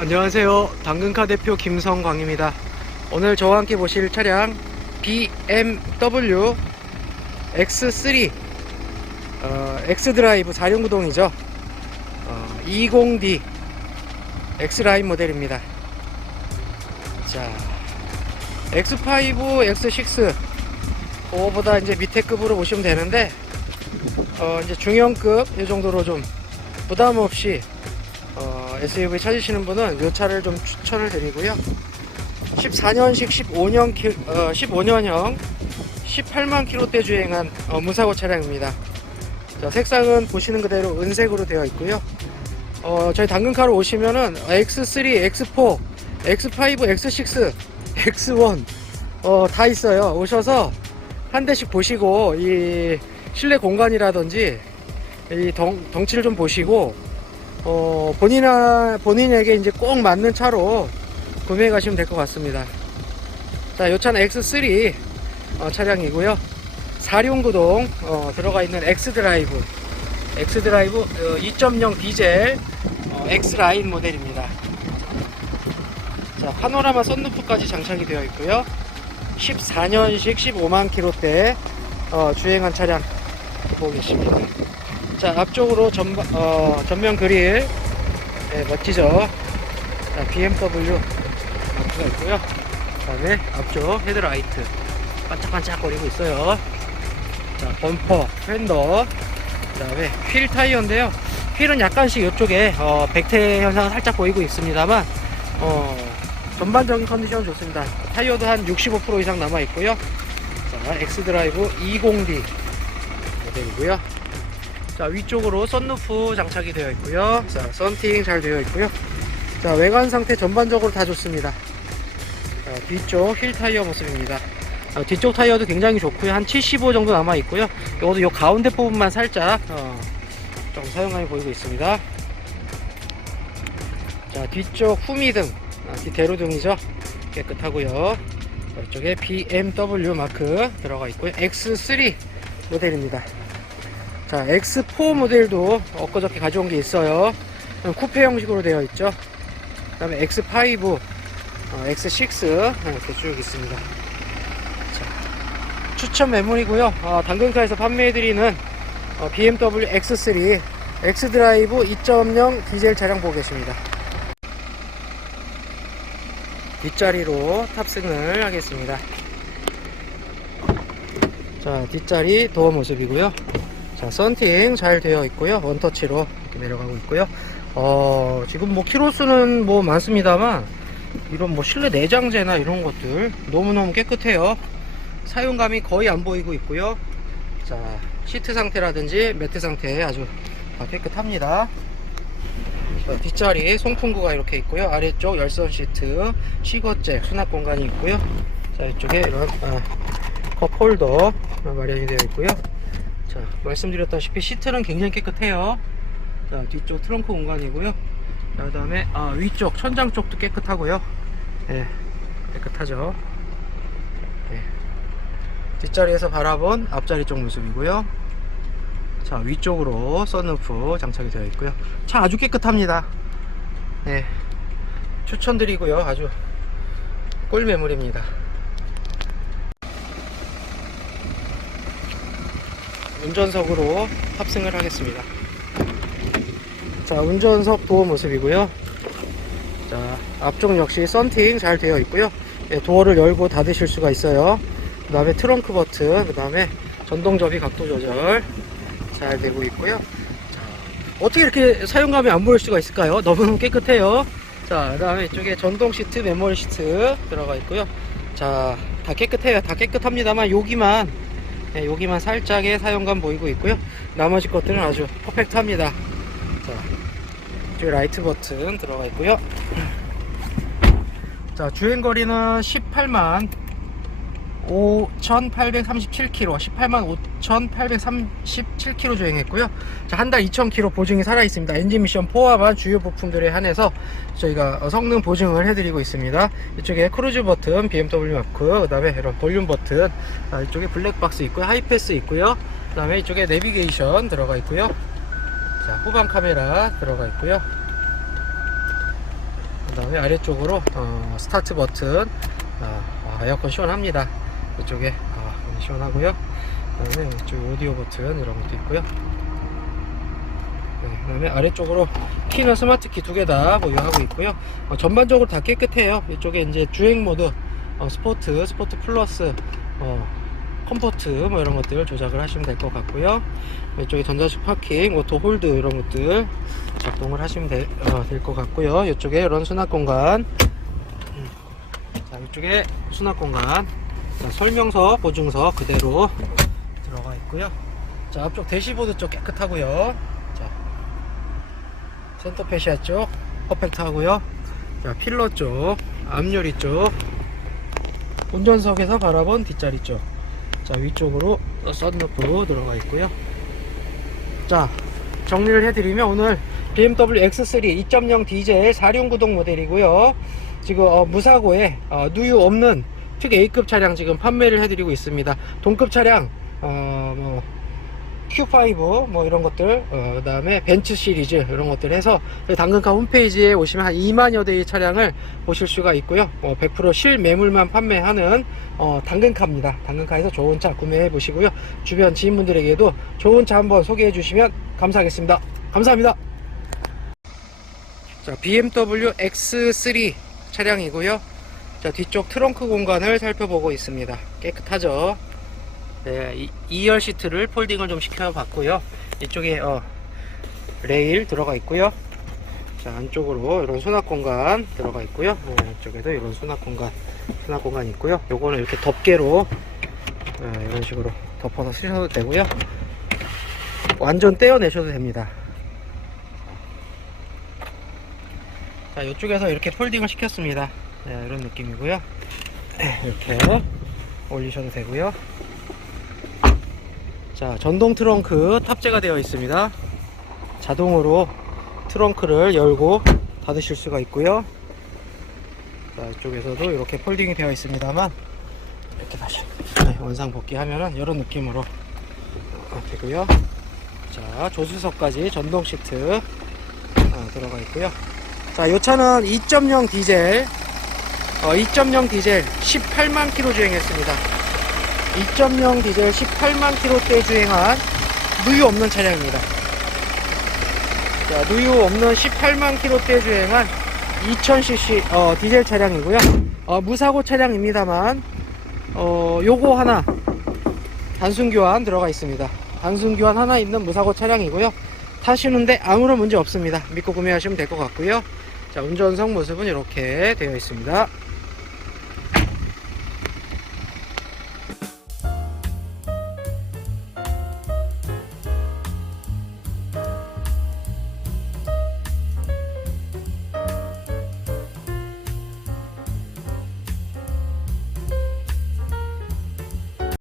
안녕하세요. 당근카 대표 김성광입니다. 오늘 저와 함께 보실 차량 BMW X3 어, X드라이브 4륜구동이죠. 어, 20D X라인 모델입니다. 자, X5, X6 그거보다 이제 밑에 급으로 보시면 되는데 어, 이제 중형급 이 정도로 좀 부담 없이 어, SUV 찾으시는 분은 이 차를 좀 추천을 드리고요. 14년식 15년 키, 어, 15년형 18만 킬로대 주행한 어, 무사고 차량입니다. 자, 색상은 보시는 그대로 은색으로 되어 있고요. 어, 저희 당근카로 오시면은 X3, X4, X5, X6, X1 어, 다 있어요. 오셔서 한 대씩 보시고 이 실내 공간이라든지 이 덩, 덩치를 좀 보시고 어, 본인아, 본인에게 이제 꼭 맞는 차로 구매해 가시면 될 것 같습니다. 자, 이 차는 X3 어, 차량이고요. 4륜구동 어, 들어가 있는 X드라이브 X드라이브 어, 2.0 디젤 어, X라인 모델입니다. 자, 파노라마 썬루프까지 장착이 되어 있고요. 14년식 15만 킬로대 어, 주행한 차량 보고 계십니다. 자 앞쪽으로 전, 어, 전면 그릴. 네, 멋지죠? 자 BMW 마크가 있고요. 그 다음에 앞쪽 헤드라이트. 반짝반짝거리고 있어요. 자 범퍼 팬더. 그 다음에 휠 타이어인데요. 휠은 약간씩 이쪽에 어, 백태 현상은 살짝 보이고 있습니다만 어, 전반적인 컨디션은 좋습니다. 타이어도 한 65% 이상 남아 있고요. 자 엑스드라이브 20D 모델이고요 자 위쪽으로 썬루프 장착이 되어 있고요. 자 썬팅 잘 되어 있고요. 자 외관 상태 전반적으로 다 좋습니다. 자, 뒤쪽 휠 타이어 모습입니다. 아, 뒤쪽 타이어도 굉장히 좋고요. 한 75 정도 남아 있고요. 이것도 요 가운데 부분만 살짝 어, 좀 사용감이 보이고 있습니다. 자 뒤쪽 후미등 아, 뒤대로등이죠? 깨끗하고요. 이쪽에 BMW 마크 들어가 있고요. X3 모델입니다 자, X4 모델도 엊그저께 가져온 게 있어요. 쿠페 형식으로 되어 있죠. 그 다음에 X5, 어, X6 이렇게 쭉 있습니다. 자, 추천 매물이고요. 어, 당근카에서 판매해드리는 어, BMW X3 X드라이브 2.0 디젤 차량 보고 계십니다. 뒷자리로 탑승을 하겠습니다. 자, 뒷자리 도어 모습이고요. 자, 썬팅 잘 되어 있고요. 원터치로 이렇게 내려가고 있고요. 어, 지금 뭐 키로수는 뭐 많습니다만 이런 뭐 실내 내장재나 이런 것들 너무너무 깨끗해요. 사용감이 거의 안 보이고 있고요. 자, 시트 상태라든지 매트 상태 아주 다 깨끗합니다. 자, 뒷자리 송풍구가 이렇게 있고요. 아래쪽 열선 시트, 시거잭, 수납 공간이 있고요. 자, 이쪽에 이런 아, 컵 홀더 마련이 되어 있고요. 자 말씀드렸다시피 시트는 굉장히 깨끗해요. 자 뒤쪽 트렁크 공간이고요. 그 다음에 아, 위쪽 천장 쪽도 깨끗하고요. 예 깨끗하죠. 예. 뒷자리에서 바라본 앞자리 쪽 모습이고요. 자 위쪽으로 썬루프 장착이 되어 있고요. 차 아주 깨끗합니다. 예. 추천드리고요. 아주 꿀매물입니다 운전석으로 탑승을 하겠습니다. 자, 운전석 도어 모습이고요. 자, 앞쪽 역시 썬팅 잘 되어 있고요. 예, 도어를 열고 닫으실 수가 있어요. 그 다음에 트렁크 버튼, 그 다음에 전동 접이 각도 조절 잘 되고 있고요. 자, 어떻게 이렇게 사용감이 안 보일 수가 있을까요? 너무 깨끗해요. 자, 그 다음에 이쪽에 전동 시트, 메모리 시트 들어가 있고요. 자, 다 깨끗해요. 다 깨끗합니다만 여기만 네, 여기만 살짝의 사용감 보이고 있고요. 나머지 것들은 아주 퍼펙트합니다. 자, 이쪽에 라이트 버튼 들어가 있고요. 자, 주행 거리는 18만 5,837km, 18만 5,837km 주행했고요. 자, 한 달 2,000km 보증이 살아 있습니다. 엔진 미션 포함한 주요 부품들에 한해서 저희가 어, 성능 보증을 해드리고 있습니다. 이쪽에 크루즈 버튼, BMW 마크, 그 다음에 이런 볼륨 버튼, 아, 이쪽에 블랙박스 있고요. 하이패스 있고요. 그 다음에 이쪽에 내비게이션 들어가 있고요. 자, 후방 카메라 들어가 있고요. 그 다음에 아래쪽으로 어, 스타트 버튼 아, 아, 에어컨 시원합니다 이쪽에 아, 시원하고요. 그 다음에 이쪽 오디오 버튼 이런 것도 있고요. 네, 그 다음에 아래쪽으로 키는 스마트키 두 개 다 보유하고 있고요. 어, 전반적으로 다 깨끗해요. 이쪽에 이제 주행 모드 어, 스포트 스포트 플러스 어, 컴포트 뭐 이런 것들 조작을 하시면 될 것 같고요. 이쪽에 전자식 파킹 오토 홀드 이런 것들 작동을 하시면 될것 같고요. 이쪽에 이런 수납 공간. 음. 자 이쪽에 수납 공간 자, 설명서 보증서 그대로 들어가 있고요. 자 앞쪽 대시보드 쪽 깨끗하고요. 자 센터 페시아 쪽 퍼펙트 하고요. 자 필러 쪽 앞유리 쪽 운전석에서 바라본 뒷자리 쪽. 자 위쪽으로 썬루프 들어가 있고요. 자 정리를 해드리면 오늘 BMW X3 2.0 디젤 4륜 구동 모델이고요. 지금 어, 무사고에 어, 누유 없는 특 A급 차량 지금 판매를 해드리고 있습니다. 동급 차량 어, 뭐 Q5 뭐 이런 것들 어, 그 다음에 벤츠 시리즈 이런 것들 해서 당근카 홈페이지에 오시면 한 2만여 대의 차량을 보실 수가 있고요. 어, 100% 실매물만 판매하는 어, 당근카입니다. 당근카에서 좋은 차 구매해 보시고요. 주변 지인분들에게도 좋은 차 한번 소개해 주시면 감사하겠습니다. 감사합니다. 자 BMW X3 차량이고요 자 뒤쪽 트렁크 공간을 살펴보고 있습니다 깨끗하죠 네, 이, 2열 시트를 폴딩을 좀 시켜 봤고요. 이쪽에 어, 레일 들어가 있고요. 자 안쪽으로 이런 수납 공간 들어가 있고요. 어, 이쪽에도 이런 수납 공간, 수납 공간 있고요. 요거는 이렇게 덮개로 어, 이런 식으로 덮어서 쓰셔도 되고요. 완전 떼어내셔도 됩니다. 자 이쪽에서 이렇게 폴딩을 시켰습니다. 네, 이런 느낌이고요. 네, 이렇게 올리셔도 되고요. 자, 전동 트렁크 탑재가 되어 있습니다. 자동으로 트렁크를 열고 닫으실 수가 있고요. 자, 이쪽에서도 이렇게 폴딩이 되어 있습니다만 이렇게 다시 네, 원상 복귀하면은 이런 느낌으로 어, 되고요. 자, 조수석까지 전동 시트 어, 들어가 있고요. 자, 이 차는 2.0 디젤 어, 2.0 디젤 18만 킬로 주행했습니다. 2.0 디젤 18만 킬로대 주행한 누유 없는 차량입니다. 자, 누유 없는 18만 킬로대 주행한 2000cc 어, 디젤 차량이고요. 어, 무사고 차량입니다만 어, 요거 하나 단순 교환 들어가 있습니다. 단순 교환 하나 있는 무사고 차량이고요. 타시는데 아무런 문제 없습니다. 믿고 구매하시면 될 것 같고요. 자, 운전석 모습은 이렇게 되어 있습니다.